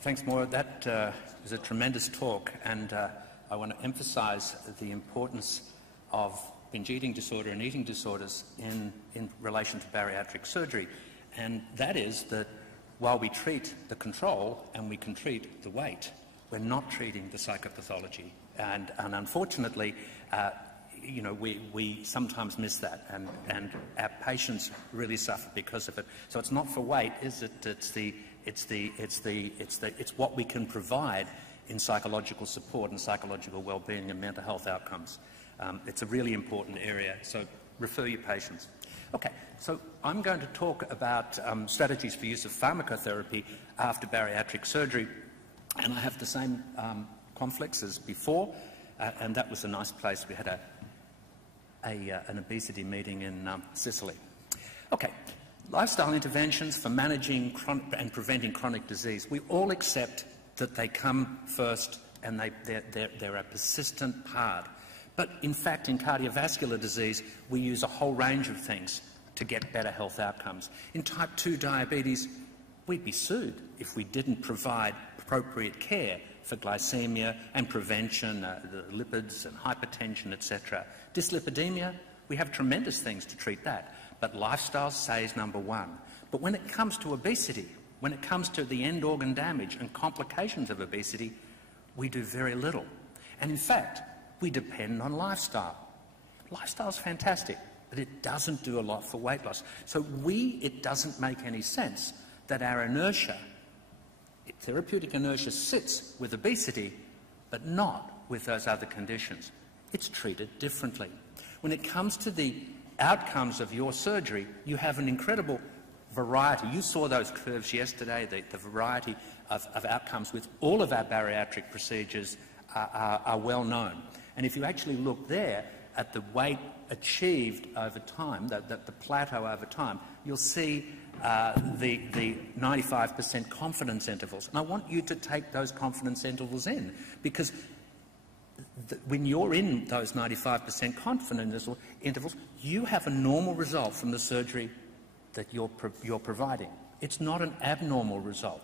Thanks, Maura. That was a tremendous talk, and I want to emphasise the importance of binge eating disorder and eating disorders in relation to bariatric surgery. And that is that while we treat the control and we can treat the weight, we're not treating the psychopathology. And unfortunately, you know, we sometimes miss that, and our patients really suffer because of it. So it's not for weight, is it? It's what we can provide in psychological support and psychological well-being and mental health outcomes. It's a really important area, so refer your patients. Okay, so I'm going to talk about strategies for use of pharmacotherapy after bariatric surgery, and I have the same conflicts as before, and that was a nice place. We had an obesity meeting in Sicily. Okay, lifestyle interventions for managing and preventing chronic disease. We all accept that they come first and they're a persistent part. But in fact, in cardiovascular disease, we use a whole range of things to get better health outcomes. In type 2 diabetes, we'd be sued if we didn't provide appropriate care for glycemia and prevention, the lipids and hypertension, etc. Dyslipidemia, we have tremendous things to treat that, but lifestyle stays number one. But when it comes to obesity, when it comes to the end organ damage and complications of obesity, we do very little. And in fact, we depend on lifestyle. Lifestyle's fantastic, but it doesn't do a lot for weight loss. So it doesn't make any sense that our inertia, therapeutic inertia, sits with obesity, but not with those other conditions. It's treated differently. When it comes to the outcomes of your surgery, you have an incredible variety. You saw those curves yesterday, the variety of outcomes with all of our bariatric procedures are well known. And if you actually look there at the weight achieved over time, the plateau over time, you'll see the 95% confidence intervals. And I want you to take those confidence intervals in, because when you're in those 95% confidence intervals, you have a normal result from the surgery that you're providing. It's not an abnormal result.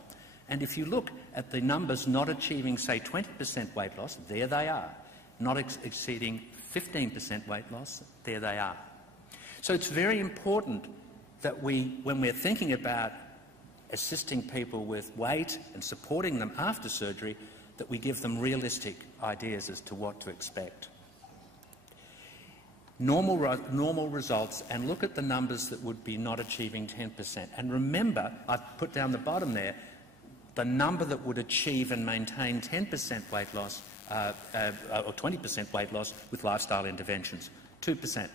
And if you look at the numbers not achieving, say, 20% weight loss, there they are. Not exceeding 15% weight loss, there they are. So it's very important that when we're thinking about assisting people with weight and supporting them after surgery, that we give them realistic ideas as to what to expect. Normal results, and look at the numbers that would be not achieving 10%. And remember, I've put down the bottom there, the number that would achieve and maintain 10% weight loss or 20% weight loss with lifestyle interventions, 2%.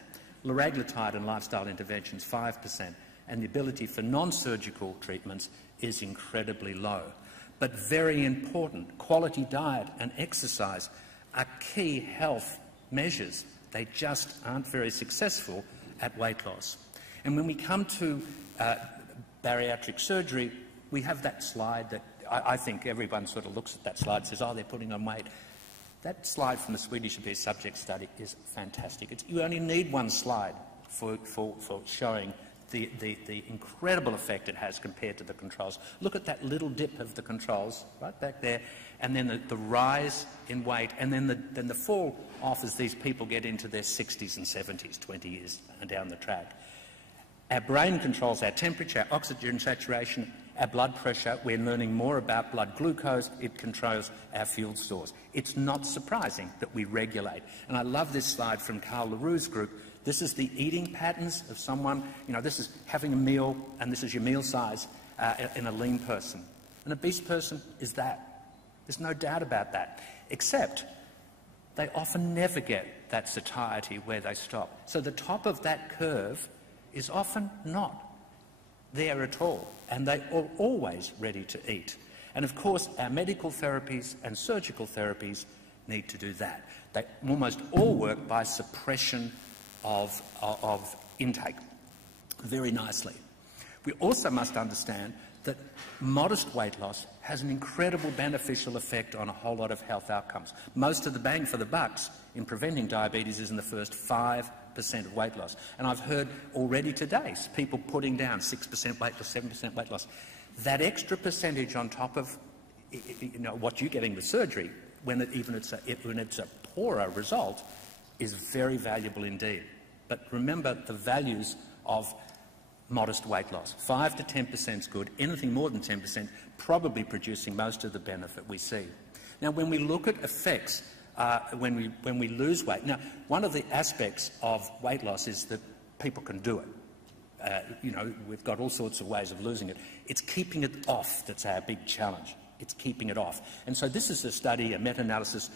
Liraglutide and lifestyle interventions, 5%. And the ability for non-surgical treatments is incredibly low. But very important, quality diet and exercise are key health measures. They just aren't very successful at weight loss. And when we come to bariatric surgery, we have that slide that I think everyone sort of looks at that slide and says, oh, they're putting on weight. That slide from the Swedish obese subject study is fantastic. You only need one slide for showing the incredible effect it has compared to the controls. Look at that little dip of the controls right back there, and then the rise in weight, and then the fall off as these people get into their 60s and 70s, 20 years down the track. Our brain controls our temperature, our oxygen saturation, our blood pressure. We're learning more about blood glucose. It controls our fuel stores. It's not surprising that we regulate. And I love this slide from Carl LaRue's group. This is the eating patterns of someone. You know, this is having a meal, and this is your meal size in a lean person. An obese person is that. There's no doubt about that. Except they often never get that satiety where they stop. So the top of that curve is often not there at all, and they are always ready to eat. And of course, our medical therapies and surgical therapies need to do that. They almost all work by suppression of intake very nicely. We also must understand that modest weight loss has an incredible beneficial effect on a whole lot of health outcomes. Most of the bang for the bucks in preventing diabetes is in the first 5% of weight loss. And I've heard already today people putting down 6% weight loss, 7% weight loss. That extra percentage on top of what you're getting with surgery, when it's a poorer result, is very valuable indeed. But remember the values of modest weight loss. 5 to 10% is good. Anything more than 10% probably producing most of the benefit we see. Now, when we look at effects, when we lose weight, now one of the aspects of weight loss is that people can do it. We've got all sorts of ways of losing it. It's keeping it off that's our big challenge. It's keeping it off. And so this is a study, a meta-analysis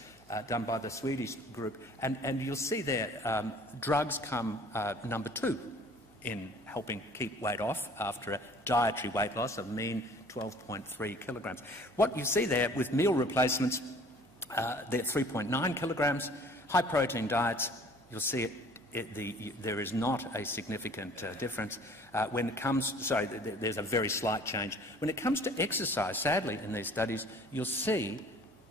done by the Swedish group, and you'll see there drugs come number 2 in helping keep weight off after a dietary weight loss of mean 12.3 kilograms. What you see there with meal replacements, they're 3.9 kilograms. High-protein diets, you'll see there is not a significant difference. When it comes, there's a very slight change. When it comes to exercise, sadly, in these studies, you'll see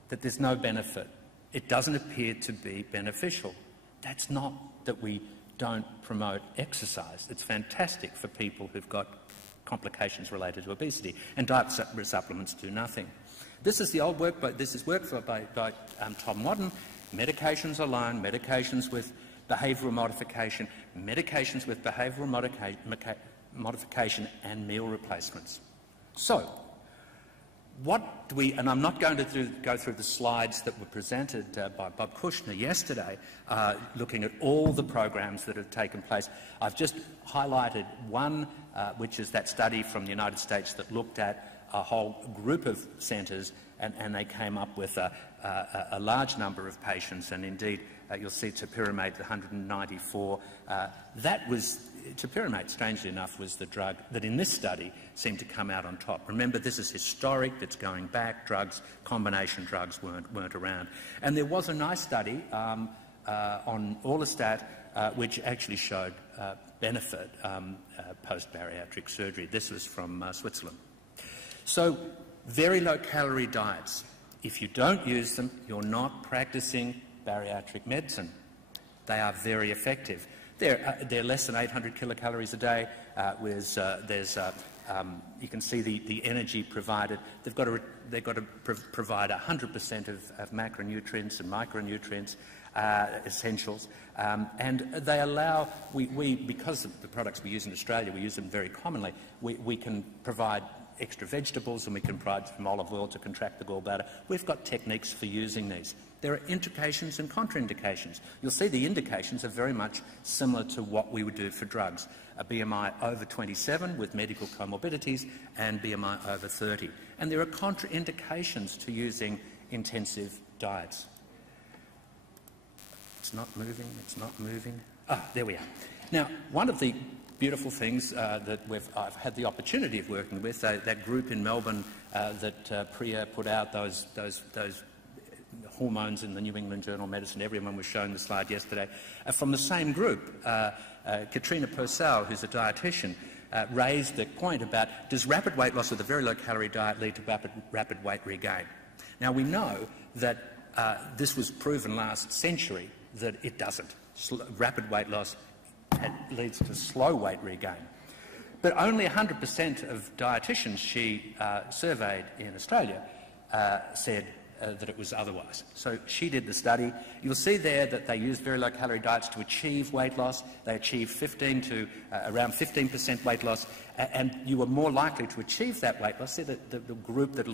that there's no benefit. It doesn't appear to be beneficial. That's not that we don't promote exercise. It's fantastic for people who've got complications related to obesity, and diet supplements do nothing. This is the old work, but this is work by Tom Wadden. Medications alone, medications with behavioural modification, medications with behavioural modification and meal replacements. So, what do we, and I'm not going to go through the slides that were presented by Bob Kushner yesterday, looking at all the programs that have taken place. I've just highlighted one, which is that study from the United States that looked at a whole group of centres, and they came up with a large number of patients, and indeed you'll see topiramate, 194. That was, topiramate, strangely enough, was the drug that in this study seemed to come out on top. Remember, this is historic, that's going back, drugs, combination drugs weren't around. And there was a nice study on orlistat which actually showed benefit post-bariatric surgery. This was from Switzerland. So, very low-calorie diets. If you don't use them, you're not practicing bariatric medicine. They are very effective. They're less than 800 kilocalories a day. You can see the energy provided. They've got to provide 100% of macronutrients and micronutrients, essentials, and they allow, because of the products we use in Australia, we use them very commonly, we can provide extra vegetables, and we can provide some olive oil to contract the gallbladder. We've got techniques for using these. There are indications and contraindications. You'll see the indications are very much similar to what we would do for drugs. A BMI over 27 with medical comorbidities and BMI over 30. And there are contraindications to using intensive diets. It's not moving, it's not moving. Ah, there we are. Now, one of the beautiful things that I've had the opportunity of working with, that group in Melbourne that Priya put out, those hormones in the New England Journal of Medicine, everyone was shown the slide yesterday, from the same group, Katrina Purcell, who's a dietitian, raised the point about, does rapid weight loss with a very low-calorie diet lead to rapid weight regain? Now, we know that this was proven last century that it doesn't. Rapid weight loss leads to slow weight regain. But only 100% of dietitians she surveyed in Australia said that it was otherwise. So she did the study. You'll see there that they used very low-calorie diets to achieve weight loss. They achieved around 15% weight loss, and you were more likely to achieve that weight loss. See the group that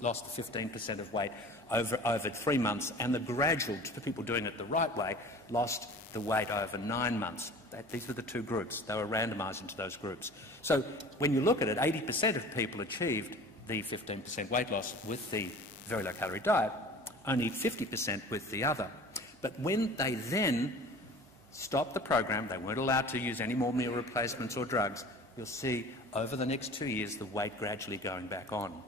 lost 15% of weight over 3 months, and the gradual, for people doing it the right way, lost the weight over 9 months. These were the two groups. They were randomised into those groups. So when you look at it, 80% of people achieved the 15% weight loss with the very low-calorie diet, only 50% with the other. But when they then stopped the program, they weren't allowed to use any more meal replacements or drugs, you'll see over the next 2 years the weight gradually going back on.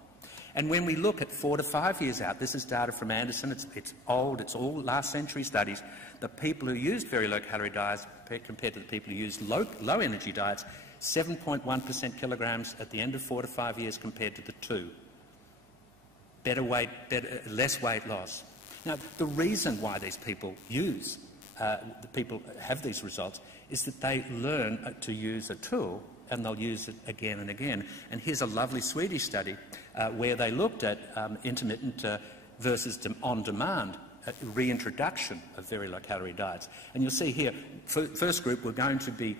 And when we look at 4 to 5 years out, this is data from Anderson, it's old, it's all last century studies, the people who used very low-calorie diets compared to the people who used low-energy diets, 7.1% kilograms at the end of 4 to 5 years compared to the 2. Less weight loss. Now, the reason why these people have these results is that they learn to use a tool and they'll use it again and again. And here's a lovely Swedish study where they looked at intermittent versus on-demand reintroduction of very low-calorie diets. And you'll see here, first group, we're going to be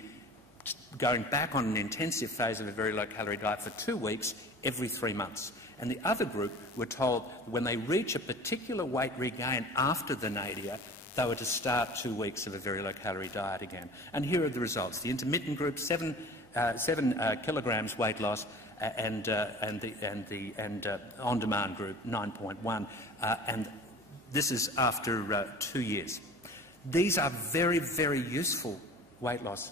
going back on an intensive phase of a very low-calorie diet for 2 weeks every 3 months. And the other group were told when they reach a particular weight regain after the nadir, they were to start 2 weeks of a very low-calorie diet again. And here are the results. The intermittent group, 7 kilograms weight loss, and on-demand group, 9.1. And this is after 2 years. These are very, very useful weight loss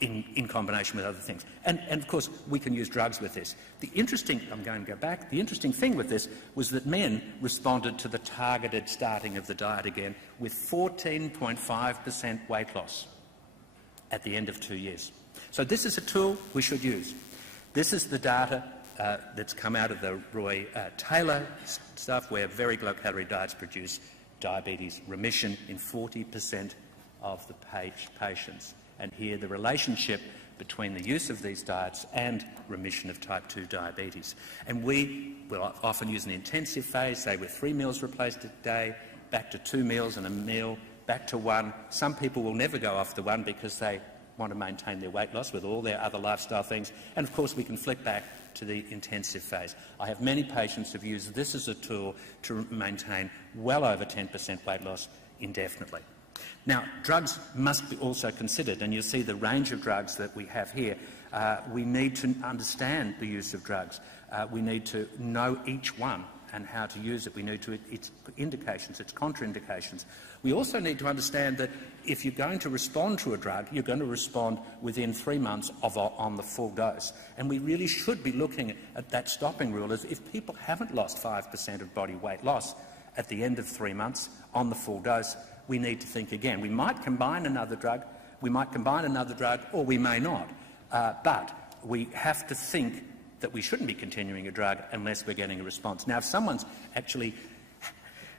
in combination with other things. And of course, we can use drugs with this. I'm going to go back, the interesting thing with this was that men responded to the targeted starting of the diet again with 14.5% weight loss at the end of 2 years. So this is a tool we should use. This is the data that's come out of the Roy Taylor stuff, where very low-calorie diets produce diabetes remission in 40% of the patients. And here the relationship between the use of these diets and remission of type 2 diabetes. And we will often use an intensive phase, say with 3 meals replaced a day, back to 2 meals and a meal, back to 1. Some people will never go off the 1 because they want to maintain their weight loss with all their other lifestyle things. And of course we can flick back to the intensive phase. I have many patients who've used this as a tool to maintain well over 10% weight loss indefinitely. Now, drugs must be also considered, and you'll see the range of drugs that we have here. We need to understand the use of drugs. We need to know each one and how to use it. We need to its indications, its contraindications. We also need to understand that if you're going to respond to a drug, you're going to respond within 3 months on the full dose. And we really should be looking at that stopping rule as if people haven't lost 5% of body weight loss at the end of 3 months on the full dose, we need to think again. We might combine another drug, or we may not. But we have to think that we shouldn't be continuing a drug unless we're getting a response. Now, if someone's actually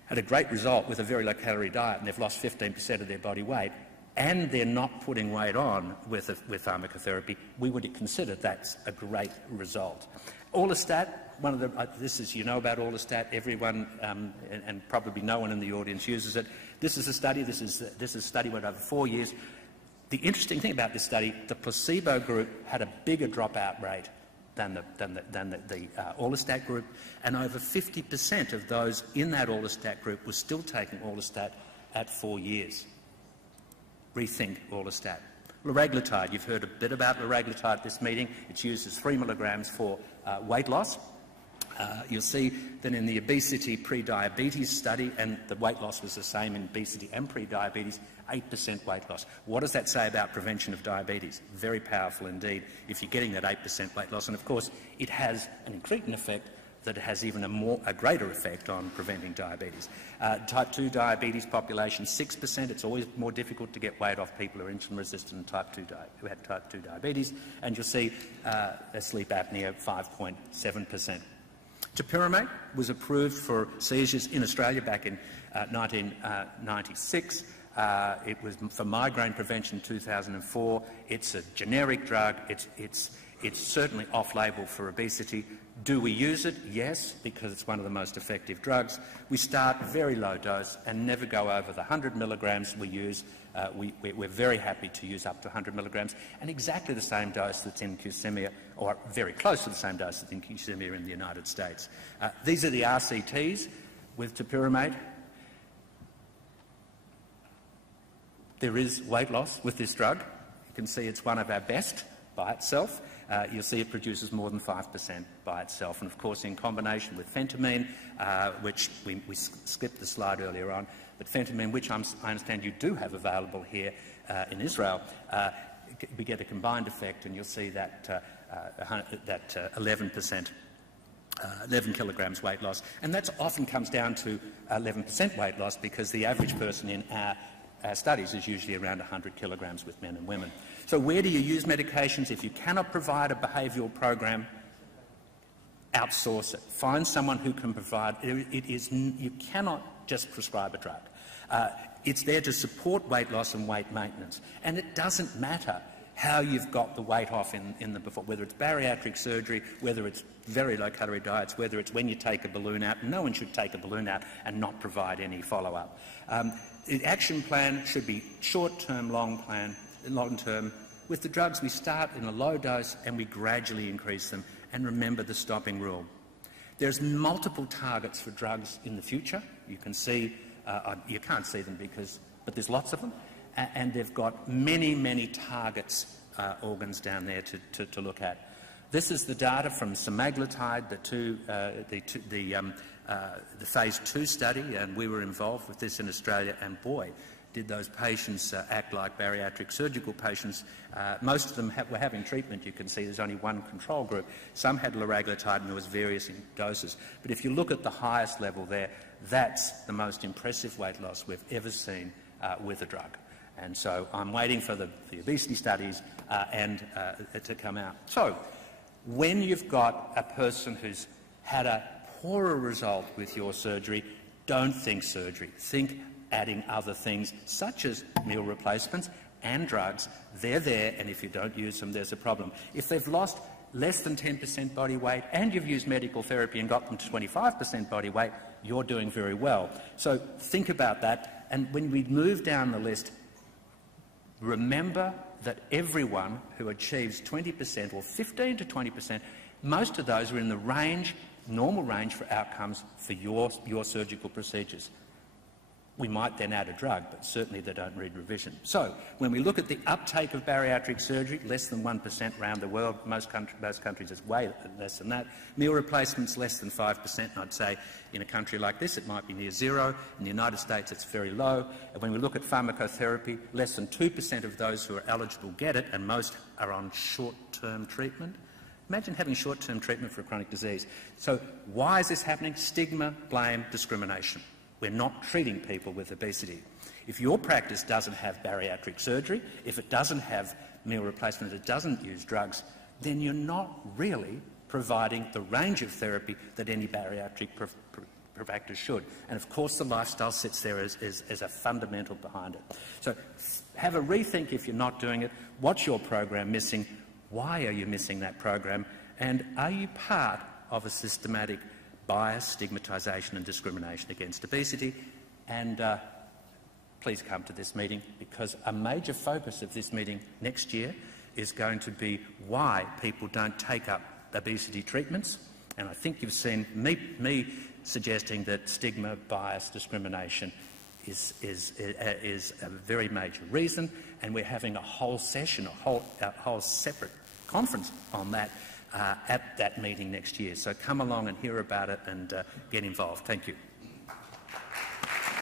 had a great result with a very low-calorie diet and they've lost 15% of their body weight, and they're not putting weight on with pharmacotherapy, we would consider that's a great result. Orlistat, this is, you know about Orlistat, everyone and probably no one in the audience uses it. This is a study, this is a study went over 4 years. The interesting thing about this study, the placebo group had a bigger dropout rate than the Orlistat group, and over 50% of those in that Orlistat group were still taking Orlistat at 4 years. Rethink Orlistat. Liraglutide, you've heard a bit about liraglutide at this meeting. It's used as 3 milligrams for weight loss. You'll see that in the obesity pre-diabetes study, and the weight loss was the same in obesity and pre-diabetes, 8% weight loss. What does that say about prevention of diabetes? Very powerful indeed if you're getting that 8% weight loss. And of course, it has an incretin effect that has even a greater effect on preventing diabetes. Type 2 diabetes population, 6%. It's always more difficult to get weight off people who are insulin-resistant and who had type 2 diabetes. And you'll see sleep apnea, 5.7%. Topiramate was approved for seizures in Australia back in 1996. It was for migraine prevention in 2004. It's a generic drug. It's certainly off-label for obesity. Do we use it? Yes, because it's one of the most effective drugs. We start very low dose and never go over the 100 milligrams we use. We're very happy to use up to 100 milligrams, and exactly the same dose that's in Qsymia, or very close to the same dose that's in Qsymia in the United States. These are the RCTs with topiramate. There is weight loss with this drug. You can see it's one of our best by itself. You'll see it produces more than 5% by itself. And of course, in combination with phentermine, which we skipped the slide earlier on, but phentermine, which I understand you do have available here in Israel, we get a combined effect, and you'll see that 11%. 11 kilograms weight loss. And that often comes down to 11% weight loss because the average person in our studies is usually around 100 kilograms with men and women. So where do you use medications? If you cannot provide a behavioural program, outsource it. Find someone who can provide. You cannot just prescribe a drug. It's there to support weight loss and weight maintenance. And it doesn't matter how you've got the weight off in the before, whether it's bariatric surgery, whether it's very low-calorie diets, whether it's when you take a balloon out. No one should take a balloon out and not provide any follow-up. The action plan should be short-term, long-term. With the drugs, we start in a low dose and we gradually increase them. And remember the stopping rule. There's multiple targets for drugs in the future. You can see, you can't see them but there's lots of them. And they've got many, many targets, organs down there to look at. This is the data from semaglutide, the phase 2 study, and we were involved with this in Australia, and boy, did those patients act like bariatric surgical patients. Most of them were having treatment. You can see there's only one control group. Some had liraglutide and there was various doses. But if you look at the highest level there, that's the most impressive weight loss we've ever seen with a drug. And so I'm waiting for the obesity studies to come out. So when you've got a person who's had a poorer result with your surgery, don't think surgery. Think adding other things, such as meal replacements and drugs. They're there, and if you don't use them, there's a problem. If they've lost less than 10% body weight and you've used medical therapy and got them to 25% body weight, you're doing very well. So think about that. And when we move down the list, remember that everyone who achieves 20% or 15 to 20%, most of those are in the range, normal range for outcomes for your surgical procedures. We might then add a drug, but certainly they don't need revision. So when we look at the uptake of bariatric surgery, less than 1% around the world, most countries is way less than that. Meal replacements, less than 5%, and I'd say in a country like this it might be near zero. In the United States it's very low. And when we look at pharmacotherapy, less than 2% of those who are eligible get it, and most are on short-term treatment. Imagine having short-term treatment for a chronic disease. So why is this happening? Stigma, blame, discrimination. We're not treating people with obesity. If your practice doesn't have bariatric surgery, if it doesn't have meal replacement, it doesn't use drugs, then you're not really providing the range of therapy that any bariatric practice should. And of course the lifestyle sits there as a fundamental behind it. So have a rethink if you're not doing it. What's your program missing? Why are you missing that program? And are you part of a systematic bias, stigmatisation and discrimination against obesity? And please come to this meeting, because a major focus of this meeting next year is going to be why people don't take up obesity treatments. And I think you've seen me suggesting that stigma, bias, discrimination is a very major reason, and we're having a whole session, a whole separate conference on that at that meeting next year. So come along and hear about it and get involved. Thank you.